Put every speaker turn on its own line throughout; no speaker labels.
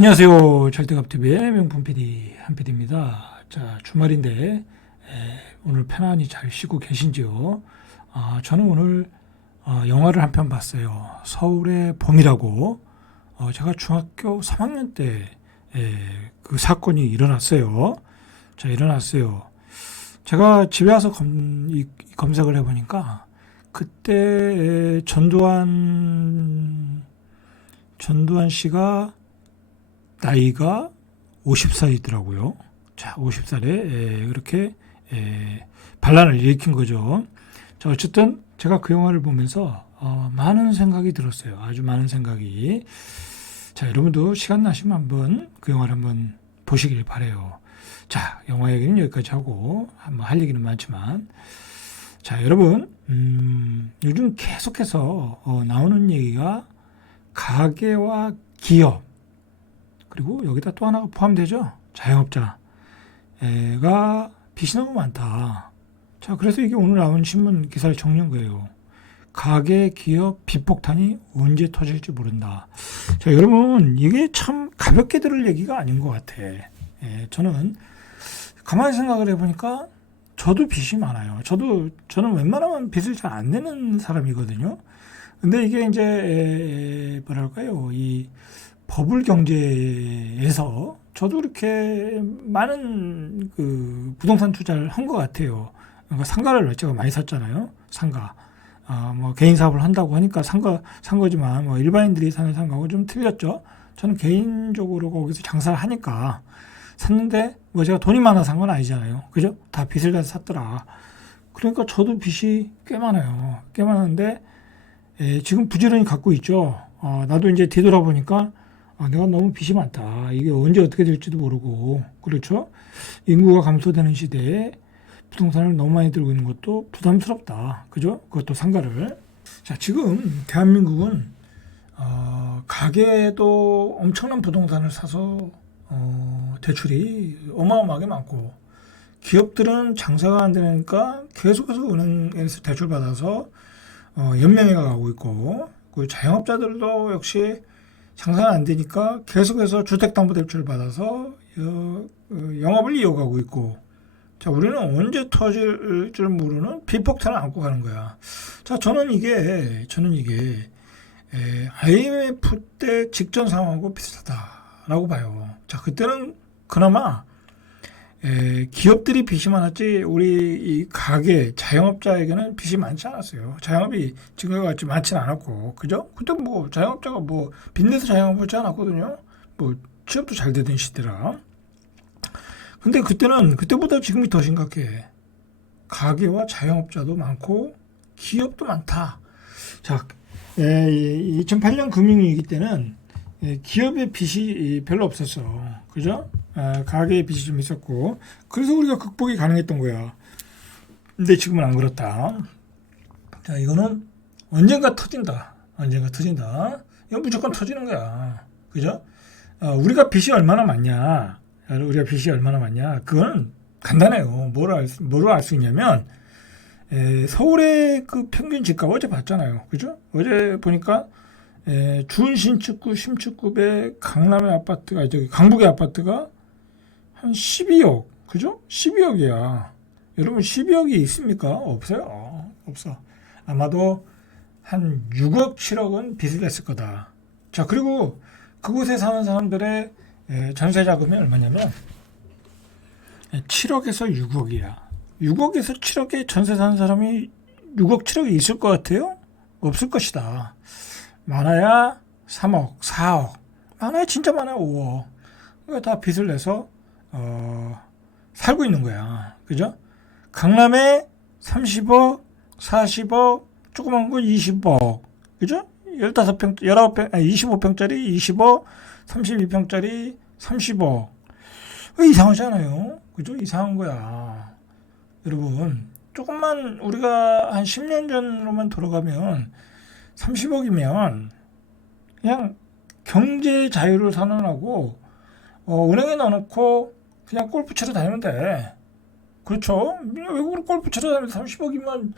안녕하세요. 절대갑TV의 명품 PD 한PD입니다. 자, 주말인데 에, 오늘 편안히 잘 쉬고 계신지요? 아, 저는 오늘 어, 영화를 한 편 봤어요. 서울의 봄이라고 어, 제가 중학교 3학년 때 그 사건이 일어났어요. 자, 일어났어요. 제가 집에 와서 검, 이, 검색을 해보니까 그때 전두환 전두환 씨가 나이가 50살이더라고요. 자, 50살에 에, 그렇게 에, 반란을 일으킨 거죠. 자, 어쨌든 제가 그 영화를 보면서 어, 많은 생각이 들었어요. 아주 많은 생각이. 자, 여러분도 시간 나시면 한번 그 영화를 한번 보시길 바래요. 자, 영화 얘기는 여기까지 하고 한번 할 얘기는 많지만 자, 여러분, 음, 요즘 계속해서 어, 나오는 얘기가 가게와 기업 그리고 여기다 또 하나가 포함되죠. 자영업자가 빚이 너무 많다. 자, 그래서 이게 오늘 나온 신문 기사를 정리한 거예요. 가계 기업 빚폭탄이 언제 터질지 모른다. 자, 여러분, 이게 참 가볍게 들을 얘기가 아닌 것 같아. 예, 저는 가만히 생각을 해보니까 저도 빚이 많아요. 저도, 저는 웬만하면 빚을 잘 안 내는 사람이거든요. 근데 이게 이제, 에, 뭐랄까요. 이 버블 경제에서 저도 이렇게 많은 그 부동산 투자를 한 것 같아요. 그러니까 상가를 제가 많이 샀잖아요. 상가. 아, 뭐 개인 사업을 한다고 하니까 상가 산 거지만 뭐 일반인들이 사는 상가하고 좀 틀렸죠. 저는 개인적으로 거기서 장사를 하니까 샀는데 뭐 제가 돈이 많아 산 건 아니잖아요. 그죠? 다 빚을 가서 샀더라. 그러니까 저도 빚이 꽤 많아요. 꽤 많은데 에, 지금 부지런히 갖고 있죠. 어, 나도 이제 뒤돌아보니까 아, 내가 너무 빚이 많다. 이게 언제 어떻게 될지도 모르고 그렇죠? 인구가 감소되는 시대에 부동산을 너무 많이 들고 있는 것도 부담스럽다. 그죠? 그것도 상가를. 자, 지금 대한민국은 어, 가게도 엄청난 부동산을 사서 어, 대출이 어마어마하게 많고 기업들은 장사가 안 되니까 계속해서 은행에서 대출 받아서 어, 연명해가 가고 있고 그 자영업자들도 역시 장사가 안 되니까 계속해서 주택담보대출을 받아서 어, 영업을 이어가고 있고 자, 우리는 언제 터질 줄 모르는 비폭탄을 안고 가는 거야. 자, 저는 이게, 저는 이게, 에, IMF 때 직전 상황하고 비슷하다라고 봐요. 자, 그때는 그나마, 에, 기업들이 빚이 많았지, 우리 이 가게, 자영업자에게는 빚이 많지 않았어요. 자영업이 지금과 같이 많지는 않았고, 그죠? 그때 뭐, 자영업자가 뭐, 빚내서 자영업을 하지 않았거든요. 뭐, 취업도 잘 되던 시대라. 근데 그때는 그때보다 지금이 더 심각해. 가게와 자영업자도 많고 기업도 많다. 자, 예, 2008년 금융위기 때는 예, 기업의 빚이 별로 없었어. 그죠? 아, 가게의 빚이 좀 있었고 그래서 우리가 극복이 가능했던 거야. 근데 지금은 안 그렇다. 자, 이거는 언젠가 터진다. 언젠가 터진다. 이건 무조건 터지는 거야. 그죠? 어, 우리가 빚이 얼마나 많냐. 우리가 빚이 얼마나 많냐? 그건 간단해요. 뭐를 알, 수 있냐면, 에, 서울의 그 평균 집값 어제 봤잖아요. 그죠? 어제 보니까, 에, 준신축구, 심축급의 강남의 아파트가, 저기 강북의 아파트가 한 12억. 그죠? 12억이야. 여러분 12억이 있습니까? 없어요. 없어. 아마도 한 6억, 7억은 빚을 냈을 거다. 자, 그리고 그곳에 사는 사람들의 예, 전세 자금이 얼마냐면 7억에서 6억이야. 6억에서 7억에 전세 사는 사람이 6억, 7억이 있을 것 같아요? 없을 것이다. 많아야 3억, 4억. 많아야 진짜 많아야 5억. 그러니까 다 빚을 내서 어, 살고 있는 거야. 그죠? 강남에 30억, 40억, 조그만 건 20억. 그죠? 15평, 19평, 아니 25평짜리 20억, 32평짜리 30억. 이상하잖아요. 그죠? 이상한 거야. 여러분, 조금만 우리가 한 10년 전으로만 돌아가면 30억이면 그냥 경제 자유를 선언하고 어, 은행에 넣어놓고 그냥 골프 치러 다니면 돼. 그렇죠? 외국으로 골프 치러 다니면 30억이면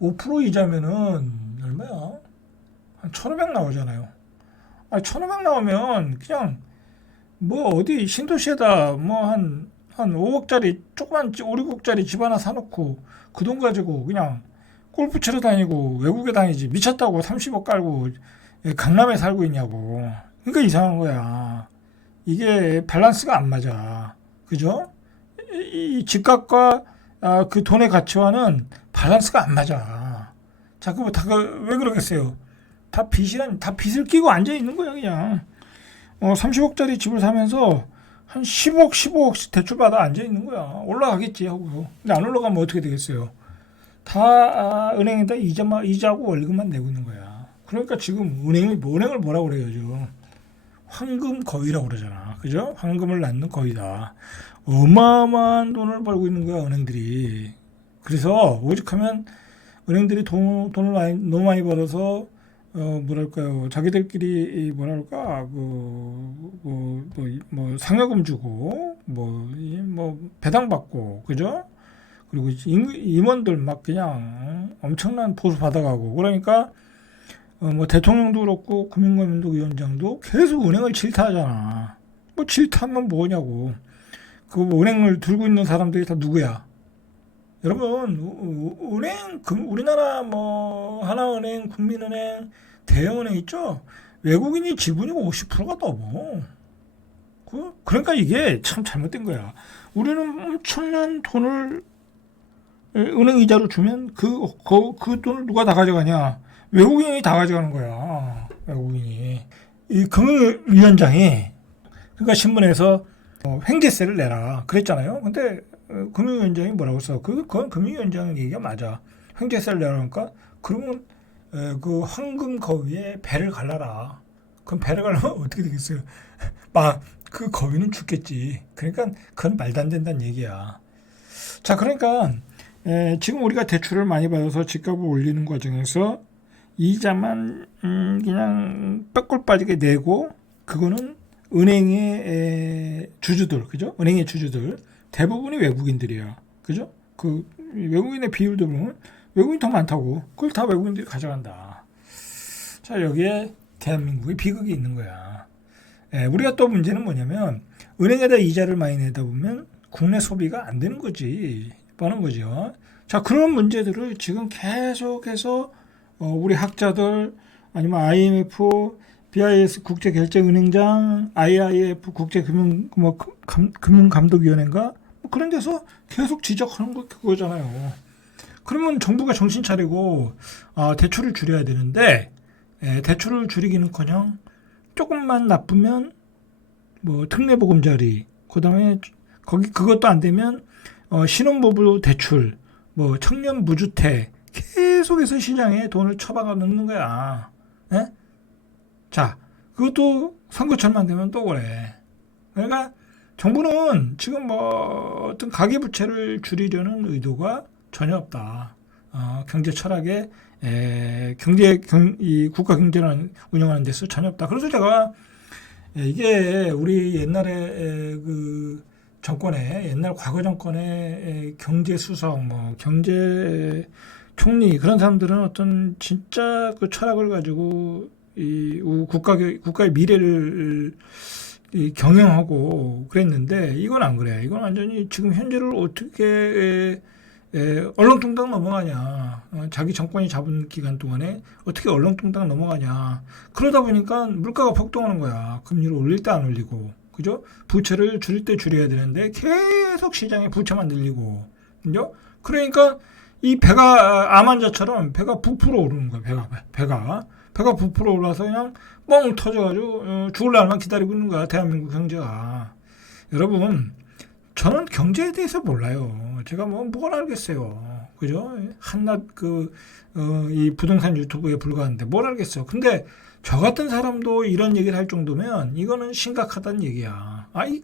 5% 이자면은 얼마야? 한 1,500 나오잖아요. 아, 1,500 나오면 그냥 뭐 어디 신도시에다 뭐한한 5억짜리 조그만 5, 6억짜리 집 하나 사놓고 그 돈 가지고 그냥 골프 치러 다니고 외국에 다니지 미쳤다고 30억 깔고 강남에 살고 있냐고. 그러니까 이상한 거야. 이게 밸런스가 안 맞아. 그죠? 이, 이 집값과 아, 그 돈의 가치와는 밸런스가 안 맞아. 자꾸 뭐 다왜 그러겠어요? 다 빚이란 다 빚을 끼고 앉아 있는 거야 그냥. 어, 30억짜리 집을 사면서 한 10억, 15억씩 대출 받아 앉아 있는 거야. 올라가겠지 하고. 근데 안 올라가면 어떻게 되겠어요? 다 아, 은행에다 이자만 이자고 월급만 내고 있는 거야. 그러니까 지금 은행이 뭐, 은행을 뭐라고 그래요, 지금? 황금 거위라고 그러잖아. 그죠? 황금을 낳는 거위다. 어마어마한 돈을 벌고 있는 거야, 은행들이. 그래서 오직하면 은행들이 돈, 돈을 많이, 너무 많이 벌어서 어 뭐랄까요 자기들끼리 이 뭐랄까 그뭐 뭐, 뭐 상여금 주고 뭐뭐 배당 받고 그죠 그리고 임- 임원들 막 그냥 엄청난 보수 받아가고 그러니까 어 뭐 대통령도 그렇고 금융감독 위원장도 계속 은행을 질타하잖아. 뭐 질타하면 뭐냐고. 그 은행을 들고 있는 사람들이 다 누구야? 여러분 은행 금- 우리나라 뭐 하나은행 국민은행 대형은행 있죠? 외국인이 지분이 50%가 넘어. 그 그러니까 이게 참 잘못된 거야. 우리는 엄청난 돈을 에, 은행 이자로 주면 그, 그, 그 돈을 누가 다 가져가냐 외국인이 다 가져가는 거야 외국인이 이 금융위원장이 그러니까 신문에서 어, 횡재세를 내라 그랬잖아요 근데 어, 금융위원장이 뭐라고 써? 그, 그건 금융위원장 얘기가 맞아. 횡재세를 내라니까 그러면 에, 그 황금 거위에 배를 갈라라. 그럼 배를 갈라면 어떻게 되겠어요? 막 그 거위는 죽겠지. 그러니까 그건 말도 안 된다는 얘기야. 자, 그러니까 에, 지금 우리가 대출을 많이 받아서 집값을 올리는 과정에서 이자만 음, 그냥 빼골 빠지게 내고 그거는 은행의 에, 주주들, 그죠? 은행의 주주들 대부분이 외국인들이야. 그죠? 그 외국인의 비율도 보면 외국인이 더 많다고. 그걸 다 외국인들이 가져간다. 자, 여기에 대한민국의 비극이 있는 거야. 예, 우리가 또 문제는 뭐냐면 은행에다 이자를 많이 내다 보면 국내 소비가 안 되는 거지. 뻔한 거죠. 자, 그런 문제들을 지금 계속해서 어, 우리 학자들 아니면 IMF, BIS 국제결제은행장, IIF 국제금융 뭐뭐 그런 데서 계속 지적하는 거 그거잖아요. 그러면 정부가 정신 차리고 아, 대출을 줄여야 되는데 에, 대출을 줄이기는커녕 조금만 나쁘면 뭐 특례 보금자리 그다음에 거기 그것도 안 되면 어, 신혼부부 대출 뭐 청년 무주택 계속해서 시장에 돈을 처박아 넣는 거야. 예? 자, 그것도 선거철만 되면 또 그래. 그러니까 정부는 지금 뭐 어떤 가계부채를 줄이려는 의도가 전혀 없다. 어, 경제 철학에 에, 경제 경, 이 국가 경제를 운영하는 데서 전혀 없다. 그래서 제가 에, 이게 우리 옛날에 에, 그 정권에 옛날 과거 정권의 에, 경제 수석 뭐 경제 총리 그런 사람들은 어떤 진짜 그 철학을 가지고 이 우- 국가 국가의 미래를 이 경영하고 그랬는데 이건 안 그래. 이건 완전히 지금 현재를 어떻게 에, 에, 얼렁뚱땅 넘어가냐. 어, 자기 정권이 잡은 기간 동안에 어떻게 얼렁뚱땅 넘어가냐. 그러다 보니까 물가가 폭등하는 거야. 금리를 올릴 때 안 올리고. 그죠? 부채를 줄일 때 줄여야 되는데 계속 시장에 부채만 늘리고. 그죠? 그러니까 이 배가 암 환자처럼 배가 부풀어 오르는 거야. 배가 배가 배가 부풀어 올라서 그냥 뻥 터져가지고 어, 죽을 날만 기다리고 있는 거야. 대한민국 경제가. 여러분 저는 경제에 대해서 몰라요. 제가 뭐 뭘 알겠어요. 그죠? 한낱 그, 어, 이 부동산 유튜브에 불과한데 뭘 알겠어요. 근데 저 같은 사람도 이런 얘기를 할 정도면 이거는 심각하다는 얘기야. 아이,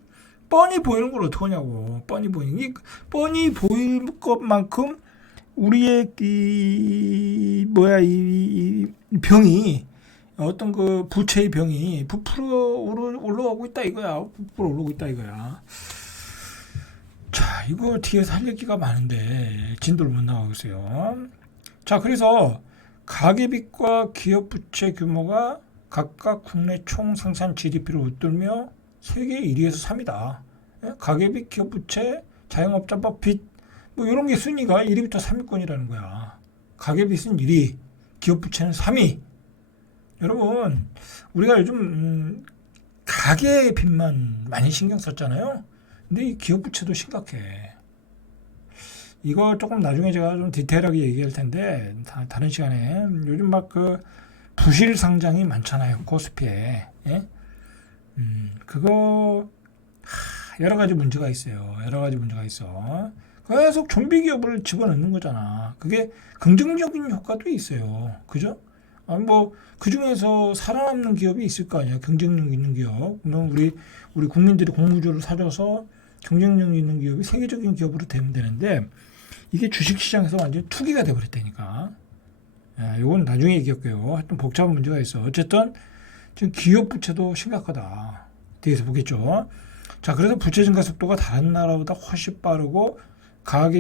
뻔히 보이는 걸 어떡하냐고. 뻔히 보이는. 이, 뻔히 보일 것만큼 우리의 이, 뭐야, 이, 이, 이 병이 어떤 그 부채의 병이 부풀어 올라오고 있다 이거야. 부풀어 오르고 있다 이거야. 자, 이거 뒤에서 할 얘기가 많은데 진도를 못 나가겠어요. 자, 그래서 가계빚과 기업 부채 규모가 각각 국내 총 생산 GDP를 웃돌며 세계 1위에서 3위다. 예? 가계비, 기업 부채, 자영업자법 빚, 뭐 이런 게 순위가 1위부터 3위권이라는 거야. 가계빚은 1위, 기업 부채는 3위. 여러분, 우리가 요즘 음, 가계 빚만 많이 신경 썼잖아요. 근데 이 기업 부채도 심각해. 이거 조금 나중에 제가 좀 디테일하게 얘기할 텐데 다, 다른 시간에. 요즘 막 그 부실 상장이 많잖아요 코스피에. 예? 음, 그거 하, 여러 가지 문제가 있어요. 여러 가지 문제가 있어. 계속 좀비 기업을 집어넣는 거잖아. 그게 긍정적인 효과도 있어요. 그죠? 아, 뭐그 중에서 살아남는 기업이 있을 거 아니야 경쟁력 있는 기업. 그러면 우리 우리 국민들이 공무주를 사줘서 경쟁력 있는 기업이 세계적인 기업으로 되면 되는데 이게 주식시장에서 완전 투기가 돼버렸다니까. 예, 요건 나중에 얘기할게요. 하여튼 복잡한 문제가 있어. 어쨌든 지금 기업 부채도 심각하다. 뒤에서 보겠죠. 자, 그래서 부채 증가 속도가 다른 나라보다 훨씬 빠르고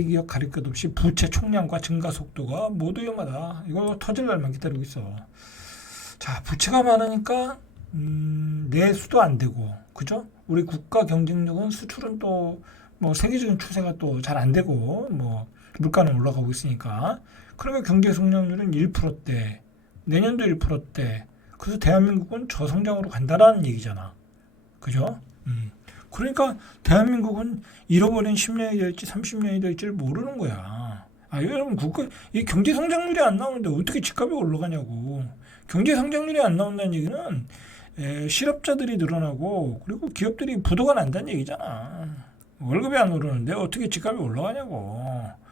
기업 가릴 것 없이 부채 총량과 증가 속도가 모두 위험하다. 이거 터질 날만 기다리고 있어. 자, 부채가 많으니까 음, 내수도 안 되고, 그죠? 우리 국가 경쟁력은 수출은 또 뭐 세계적인 추세가 또 잘 안 되고 뭐 물가는 올라가고 있으니까 그러면 경제 성장률은 1%대 내년도 1%대 그래서 대한민국은 저성장으로 간다라는 얘기잖아 그죠? 음. 그러니까 대한민국은 잃어버린 10년이 될지 30년이 될지를 모르는 거야 아 여러분 국가 이 경제 성장률이 안 나오는데 어떻게 집값이 올라가냐고 경제 성장률이 안 나온다는 얘기는 에, 실업자들이 늘어나고 그리고 기업들이 부도가 난다는 얘기잖아 월급이 안 오르는데 어떻게 집값이 올라가냐고.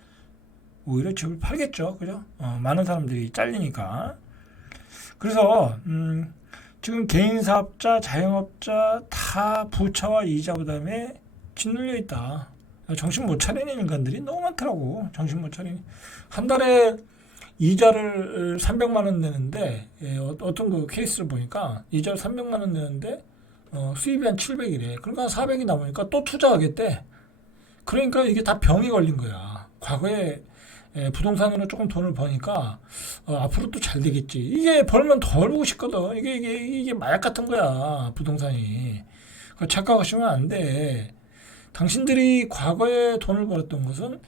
오히려 집을 팔겠죠. 그죠? 어, 많은 사람들이 잘리니까. 그래서, 음, 지금 개인 사업자, 자영업자 다 부채와 이자 부담에 짓눌려 있다. 정신 못 차리는 인간들이 너무 많더라고. 정신 못 차리는. 한 달에 이자를 300만 원 내는데, 예, 어, 어떤 그 케이스를 보니까 이자를 300만 원 내는데, 어, 수입이 한 700이래. 그러니까 400이 남으니까 또 투자하겠대. 그러니까 이게 다 병이 걸린 거야. 과거에 에, 부동산으로 조금 돈을 버니까 어, 앞으로 또잘 되겠지. 이게 벌면 더 벌고 싶거든. 이게 이게 이게 마약 같은 거야. 부동산이. 그 착각하시면 안 돼. 당신들이 과거에 돈을 벌었던 것은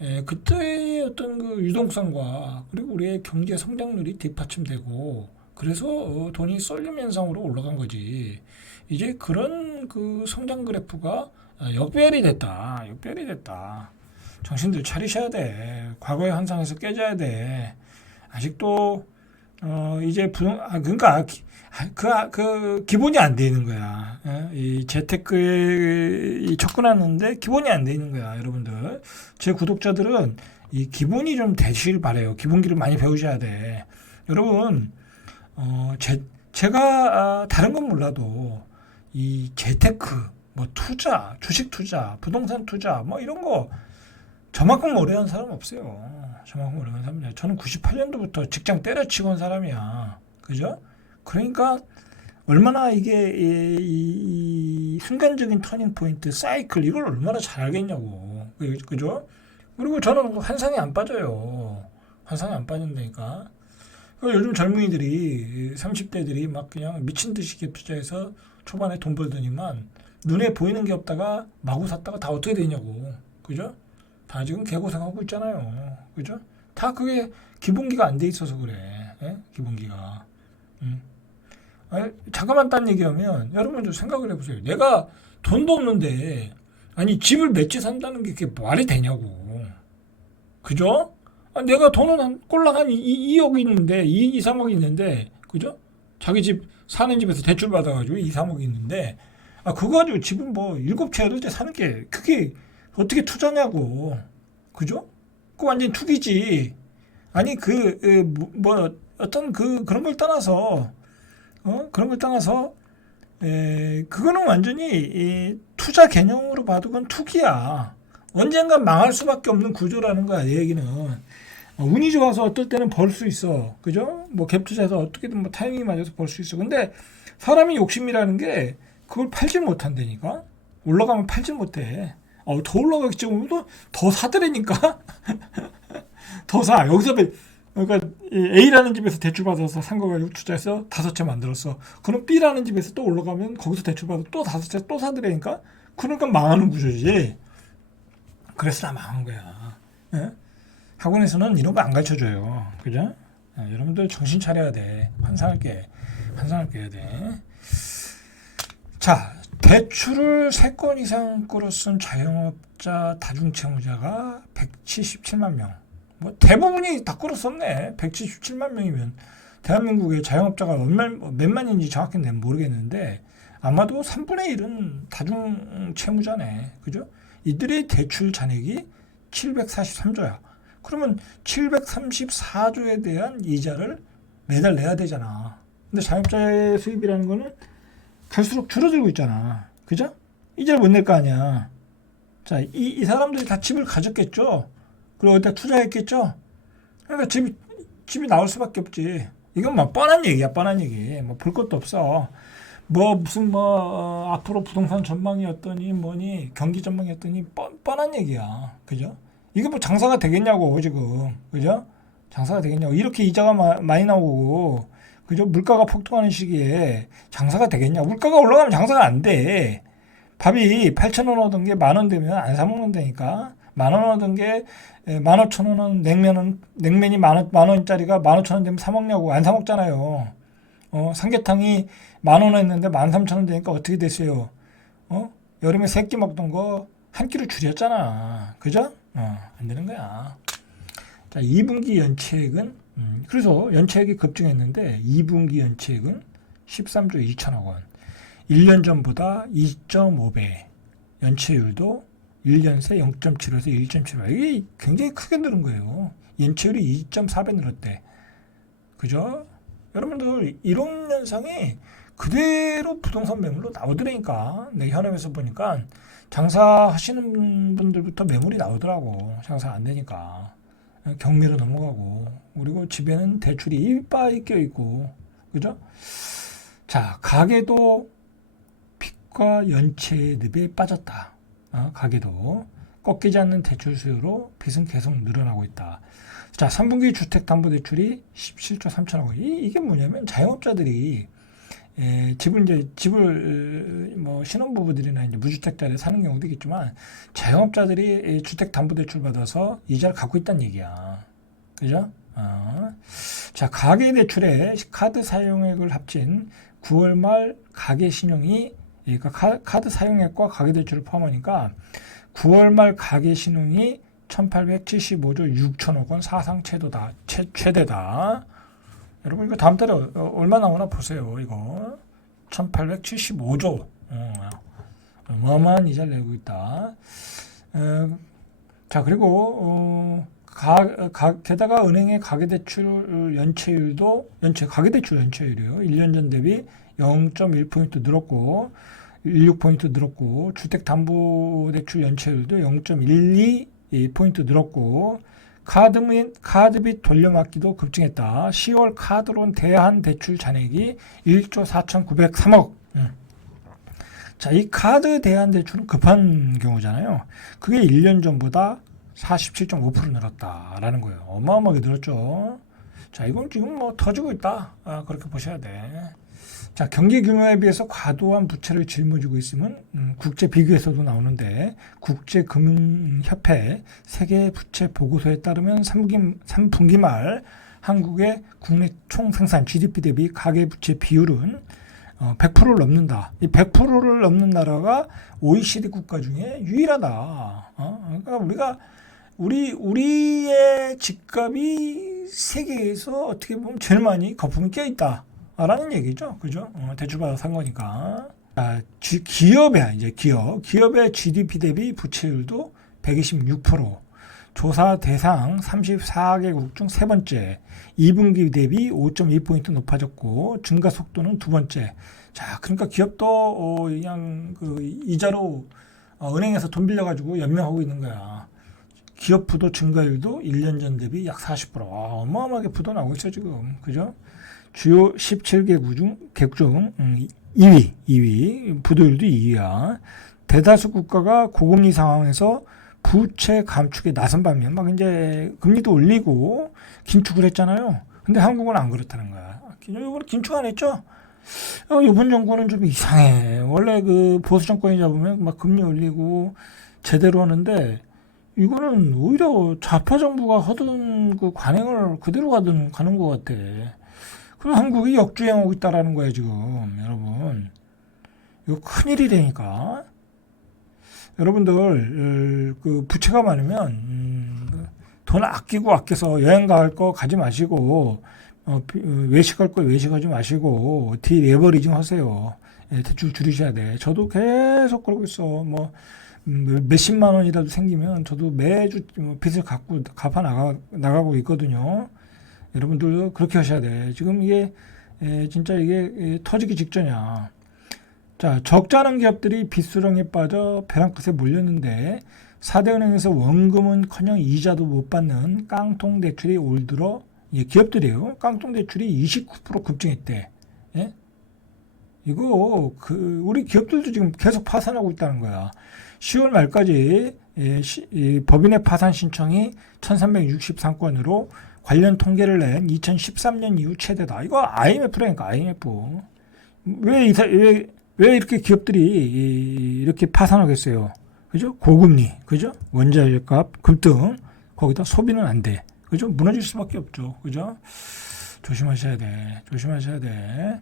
에, 그때의 어떤 그 유동성과 그리고 우리의 경제 성장률이 뒷받침되고 그래서 어, 돈이 쏠림 현상으로 올라간 거지. 이제 그런 그 성장 그래프가 어, 역별이 됐다. 역별이 됐다. 정신들 차리셔야 돼. 과거의 환상에서 깨져야 돼. 아직도 어 이제 부동 아 그러니까 그, 그 기본이 안 돼 있는 거야. 예? 이 재테크에 이 접근하는데 기본이 안 돼 있는 거야, 여러분들. 제 구독자들은 이 기본이 좀 되시길 바래요. 기본기를 많이 배우셔야 돼. 여러분, 어, 제, 제가 아, 다른 건 몰라도 이 재테크, 뭐 투자, 주식 투자, 부동산 투자, 뭐 이런 거 저만큼 오래 한 사람 없어요. 저만큼 오래 한 사람이야. 저는 98년도부터 직장 때려치고 온 사람이야. 그죠? 그러니까 얼마나 이게 이, 이, 이 순간적인 터닝 포인트, 사이클 이걸 얼마나 잘 알겠냐고. 그, 그죠? 그리고 저는 환상에 안 빠져요. 환상에 안 빠진다니까. 요즘 젊은이들이 30대들이 막 그냥 미친 듯이 갭 투자해서 초반에 돈 벌더니만 눈에 보이는 게 없다가 마구 샀다가 다 어떻게 되냐고. 그죠? 다 지금 개고생하고 있잖아요. 그죠? 다 그게 기본기가 안 돼 있어서 그래. 예? 기본기가. 음. 아니, 잠깐만 딴 얘기하면 여러분 좀 생각을 해보세요. 내가 돈도 없는데 아니 집을 몇 채 산다는 게 그게 말이 되냐고. 그죠? 아, 내가 돈은 한 꼴랑 한 2, 2억 있는데 2, 2, 3억 있는데 그죠? 자기 집 사는 집에서 대출 받아가지고 2, 3억 있는데 아 그거 가지고 집은 뭐 일곱 채 여덟 채 사는 게 그게 어떻게 투자냐고. 그죠? 그 완전 투기지. 아니 그뭐 어떤 그 그런 걸 떠나서 어? 그런 걸 떠나서 에 그거는 완전히 이 투자 개념으로 봐도 그건 투기야. 언젠가 망할 수밖에 없는 구조라는 거야 내 얘기는. 어, 운이 좋아서 어떨 때는 벌 수 있어. 그죠? 뭐 갭 투자해서 어떻게든 뭐 타이밍이 맞아서 벌 수 있어. 근데 사람이 욕심이라는 게 그걸 팔지 못한다니까? 올라가면 팔지 못해 어, 더 올라가겠지. 더, 더 사들으니까. 더 사. 여기서 그러니까 이 A라는 집에서 대출 받아서 산 거 가지고 투자해서 다섯 채 만들었어. 그럼 B라는 집에서 또 올라가면 거기서 대출 받아 또 다섯 채 또 사들으니까 그러니까 망하는 구조지. 그래서 다 망한 거야. 예? 학원에서는 이런 거 안 가르쳐 줘요. 그죠? 예, 여러분들 정신 차려야 돼. 환상을 깨. 환상을 깨야 돼. 자, 대출을 세 건 이상 끌어 쓴 자영업자 다중채무자가 177만 명. 뭐 대부분이 다 끌어 썼네. 177만 명이면 대한민국의 자영업자가 몇만인지 정확히는 모르겠는데 아마도 3분의 1은 다중채무자네. 그죠? 이들의 대출 잔액이 743조야. 그러면 734조에 대한 이자를 매달 내야 되잖아. 근데 자영업자의 수입이라는 거는 갈수록 줄어들고 있잖아. 그죠? 이자를 못 낼 거 아니야. 자, 이, 이 사람들이 다 집을 가졌겠죠? 그리고 어디다 투자했겠죠? 그러니까 집이, 집이 나올 수밖에 없지. 이건 뭐 뻔한 얘기야, 뻔한 얘기. 뭐 볼 것도 없어. 뭐 무슨 뭐 어, 앞으로 부동산 전망이 어떠니 뭐니 경기 전망이 어떠니 뻔, 뻔한 얘기야. 그죠? 이게 뭐 장사가 되겠냐고 지금. 그죠? 장사가 되겠냐고. 이렇게 이자가 마- 많이 나오고 그죠? 물가가 폭등하는 시기에 장사가 되겠냐? 물가가 올라가면 장사가 안 돼. 밥이 8천 원 하던 게 만 원 되면 안 사 먹는다니까. 만 원 하던 게 만 오천 원은 냉면은 냉면이 만, 원, 만 원짜리가 만 오천 원 되면 사 먹냐고 안 사 먹잖아요. 어, 삼계탕이 만 원 했는데 만 삼천 원 되니까 어떻게 됐어요? 어? 여름에 세 끼 먹던 거 한 끼로 줄였잖아. 그죠? 어, 안 되는 거야. 자, 2분기 연체액은 음, 그래서 연체액이 급증했는데 2분기 연체액은 13조 2천억 원. 1년 전보다 2.5배. 연체율도 1년 새 0.7에서 1.7배. 이게 굉장히 크게 늘은 거예요. 연체율이 2.4배 늘었대. 그죠? 여러분들 이런 현상이 그대로 부동산 매물로 나오더라니까. 내 현업에서 보니까 장사하시는 분들부터 매물이 나오더라고. 장사 안 되니까. 경매로 넘어가고 그리고 집에는 대출이 이빠이 껴 있고 그죠? 자 가게도 빚과 연체의 늪에 빠졌다. 어, 가게도 꺾이지 않는 대출 수요로 빚은 계속 늘어나고 있다. 자 3분기 주택담보대출이 17조 3천억 원. 이, 이게 뭐냐면 자영업자들이 에, 집을 이제 집을 뭐 신혼부부들이나 이제 무주택자를 사는 경우도 있겠지만 자영업자들이 이 주택담보대출 받아서 이자를 갖고 있다는 얘기야. 그죠? 어. 자 가계대출에 카드 사용액을 합친 9월 말 가계신용이 그러니까 카, 카드 사용액과 가계대출을 포함하니까 9월 말 가계신용이 1875조 6천억 원 사상 최도다 최, 최대다. 여러분 이거 다음 달에 어- 어, 얼마 나오나 보세요. 이거 1875조 어, 어마어마한 이자를 내고 있다. 어, 자 그리고 어, 가, 가, 게다가 은행의 가계대출 연체율도 연체 가계대출 연체율이요. 1년 전 대비 0.1포인트 늘었고 16포인트 늘었고 주택담보대출 연체율도 0.12 포인트 늘었고 카드 및 카드빚 돌려막기도 급증했다. 10월 카드론 대한 대출 잔액이 1조 4,903억. 음. 자, 이 카드 대한 대출은 급한 경우잖아요. 그게 1년 전보다 47.5% 늘었다라는 거예요. 어마어마하게 늘었죠. 자, 이건 지금 뭐 터지고 있다. 아, 그렇게 보셔야 돼. 자, 경기 규모에 비해서 과도한 부채를 짊어지고 있으면 음, 국제 비교에서도 나오는데 국제금융협회 세계 부채 보고서에 따르면 3분기, 3분기 말 한국의 국내 총 생산 GDP 대비 가계 부채 비율은 어, 100%를 넘는다. 이 100%를 넘는 나라가 OECD 국가 중에 유일하다. 어? 그러니까 우리가 우리 우리의 집값이 세계에서 어떻게 보면 제일 많이 거품이 껴 있다. 라는 얘기죠. 그죠? 어, 대출받아 산 거니까. 아, 지- 기업이야, 이제 기업. 기업의 GDP 대비 부채율도 126%. 조사 대상 34개국 중 세 번째. 2분기 대비 5.2포인트 높아졌고, 증가 속도는 두 번째. 자, 그러니까 기업도, 어, 그냥 그 이자로 어, 은행에서 돈 빌려가지고 연명하고 있는 거야. 기업 부도 증가율도 1년 전 대비 약 40%. 아, 어마어마하게 부도 나고 있어, 지금. 그죠? 주요 17개국 중 개국 중 음, 2위, 2위 부도율도 2위야. 대다수 국가가 고금리 상황에서 부채 감축에 나선 반면 막 이제 금리도 올리고 긴축을 했잖아요. 근데 한국은 안 그렇다는 거야. 이번에 긴축 안 했죠? 어, 이번 정부는 좀 이상해. 원래 그 보수 정권이 잡으면 막 금리 올리고 제대로 하는데 이거는 오히려 좌파 정부가 하던 그 관행을 그대로 가든 가는 것 같아. 그럼 한국이 역주행하고 있다라는 거야 지금 여러분. 이거 큰일이라니까. 여러분들 어, 그 부채가 많으면 음, 돈 아끼고 아껴서 여행 갈 거 가지 마시고 어, 비- 어, 외식할 거 외식하지 마시고 디 레버리징 하세요. 예, 대출 줄이셔야 돼. 저도 계속 그러고 있어. 뭐 음, 몇십만 원이라도 생기면 저도 매주 뭐 빚을 갖고 갚아 나가 나가고 있거든요. 여러분들도 그렇게 하셔야 돼. 지금 이게 에, 진짜 이게 에, 터지기 직전이야. 자, 적자는 기업들이 빚수렁에 빠져 벼랑 끝에 몰렸는데 4대 은행에서 원금은커녕 이자도 못 받는 깡통 대출이 올 들어 예, 기업들이에요. 깡통 대출이 29% 급증했대. 예? 이거 그 우리 기업들도 지금 계속 파산하고 있다는 거야. 10월 말까지 예, 시- 이 법인의 파산 신청이 1,363건으로 관련 통계를 낸 2013년 이후 최대다. 이거 IMF라니까 IMF. 왜, 이사, 왜, 왜 이렇게 기업들이 이- 이렇게 파산하겠어요? 그죠? 고금리, 그죠? 원자재값 급등, 거기다 소비는 안 돼. 그죠? 무너질 수밖에 없죠. 그죠? 조심하셔야 돼. 조심하셔야 돼.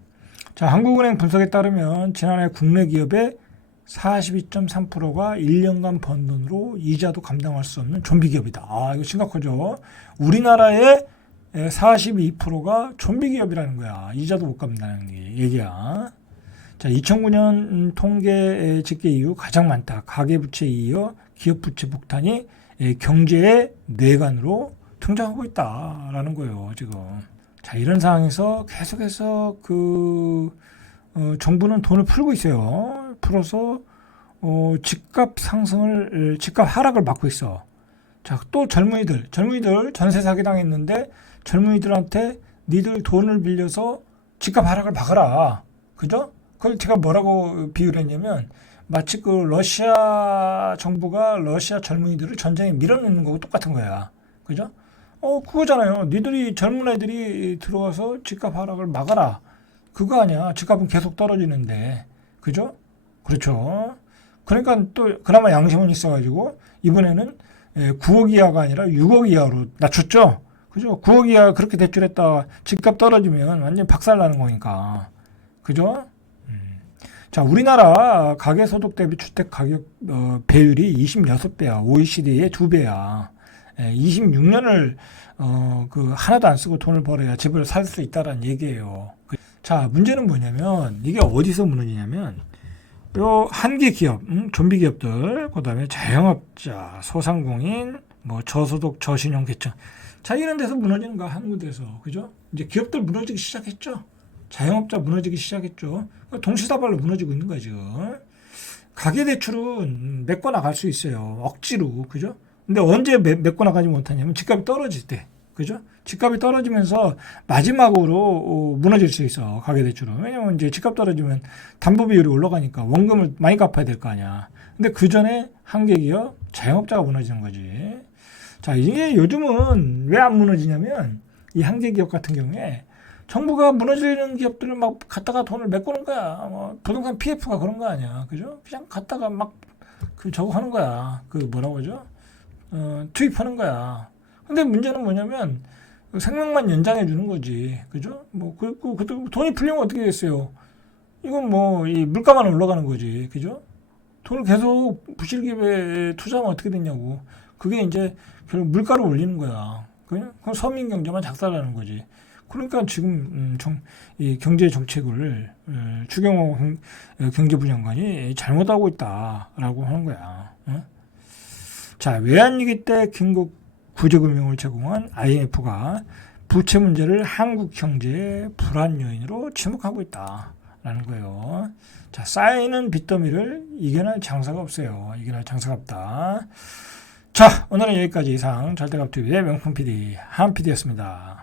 자, 한국은행 분석에 따르면 지난해 국내 기업의 42.3%가 1년간 번 돈으로 이자도 감당할 수 없는 좀비 기업이다. 아, 이거 심각하죠. 우리나라의 42%가 좀비 기업이라는 거야. 이자도 못 갚는다는 게 얘기야. 자, 2009년 통계 집계 이후 가장 많다. 가계 부채에 이어 기업 부채 폭탄이 에, 경제의 뇌관으로 등장하고 있다라는 거예요, 지금. 자, 이런 상황에서 계속해서 그, 어, 정부는 돈을 풀고 있어요. 풀어서, 어, 집값 상승을, 에, 집값 하락을 막고 있어. 자, 또 젊은이들, 젊은이들 전세 사기 당했는데 젊은이들한테 니들 돈을 빌려서 집값 하락을 막아라. 그죠? 그걸 제가 뭐라고 비유를 했냐면 마치 그 러시아 정부가 러시아 젊은이들을 전쟁에 밀어넣는 거고 똑같은 거야. 그죠? 어, 그거잖아요. 니들이 젊은 애들이 들어와서 집값 하락을 막아라. 그거 아니야. 집값은 계속 떨어지는데. 그죠? 그렇죠. 그러니까 또 그나마 양심은 있어가지고 이번에는 예, 9억 이하가 아니라 6억 이하로 낮췄죠. 그죠? 9억 이하 그렇게 대출했다 집값 떨어지면 완전 박살나는 거니까. 그죠? 음. 자, 우리나라 가계소득 대비 주택 가격 어, 배율이 26배야. OECD의 2배야. 예, 26년을 어, 그 하나도 안 쓰고 돈을 벌어야 집을 살 수 있다라는 얘기예요. 그- 자, 문제는 뭐냐면 이게 어디서 무너지냐면 요 한계 기업, 음, 좀비 기업들, 그다음에 자영업자, 소상공인, 뭐 저소득 저신용 계층, 자 이런 데서 무너지는 거야 한 군데서, 그죠? 이제 기업들 무너지기 시작했죠. 자영업자 무너지기 시작했죠. 동시다발로 무너지고 있는 거야 지금. 가계 대출은 메꿔 나갈 수 있어요. 억지로, 그죠? 근데 언제 메, 메꿔 나가지 못하냐면 집값이 떨어질 때, 그죠? 집값이 떨어지면서 마지막으로 어, 무너질 수 있어 가계 대출은 왜냐면 이제 집값 떨어지면 담보 비율이 올라가니까 원금을 많이 갚아야 될 거 아니야. 근데 그 전에 한계 기업 자영업자가 무너지는 거지. 자 이게 요즘은 왜 안 무너지냐면 이 한계 기업 같은 경우에 정부가 무너지는 기업들을 막 갖다가 돈을 메꾸는 거야. 뭐 부동산 PF가 그런 거 아니야, 그죠? 그냥 갖다가 막 그 저거 하는 거야. 그 뭐라고 하죠? 어, 투입하는 거야. 근데 문제는 뭐냐면 생명만 연장해 주는 거지. 그죠? 뭐, 그, 그, 그, 돈이 풀리면 어떻게 되겠어요? 이건 뭐, 이 물가만 올라가는 거지. 그죠? 돈을 계속 부실기업에 투자하면 어떻게 되냐고. 그게 이제 결국 물가를 올리는 거야. 그럼 서민 경제만 작살나는 거지. 그러니까 지금 음, 정, 이 경제 정책을 에, 추경호 경- 에, 경제부 장관이 잘못하고 있다라고 하는 거야. 어? 자 외환위기 때 긴급 구제금융을 제공한 IMF가 부채 문제를 한국 경제의 불안 요인으로 지목하고 있다라는 거예요. 자 쌓이는 빚더미를 이겨낼 장사가 없어요. 이겨낼 장사가 없다. 자 오늘은 여기까지 이상 절대갑TV의 명품 PD 한 PD였습니다.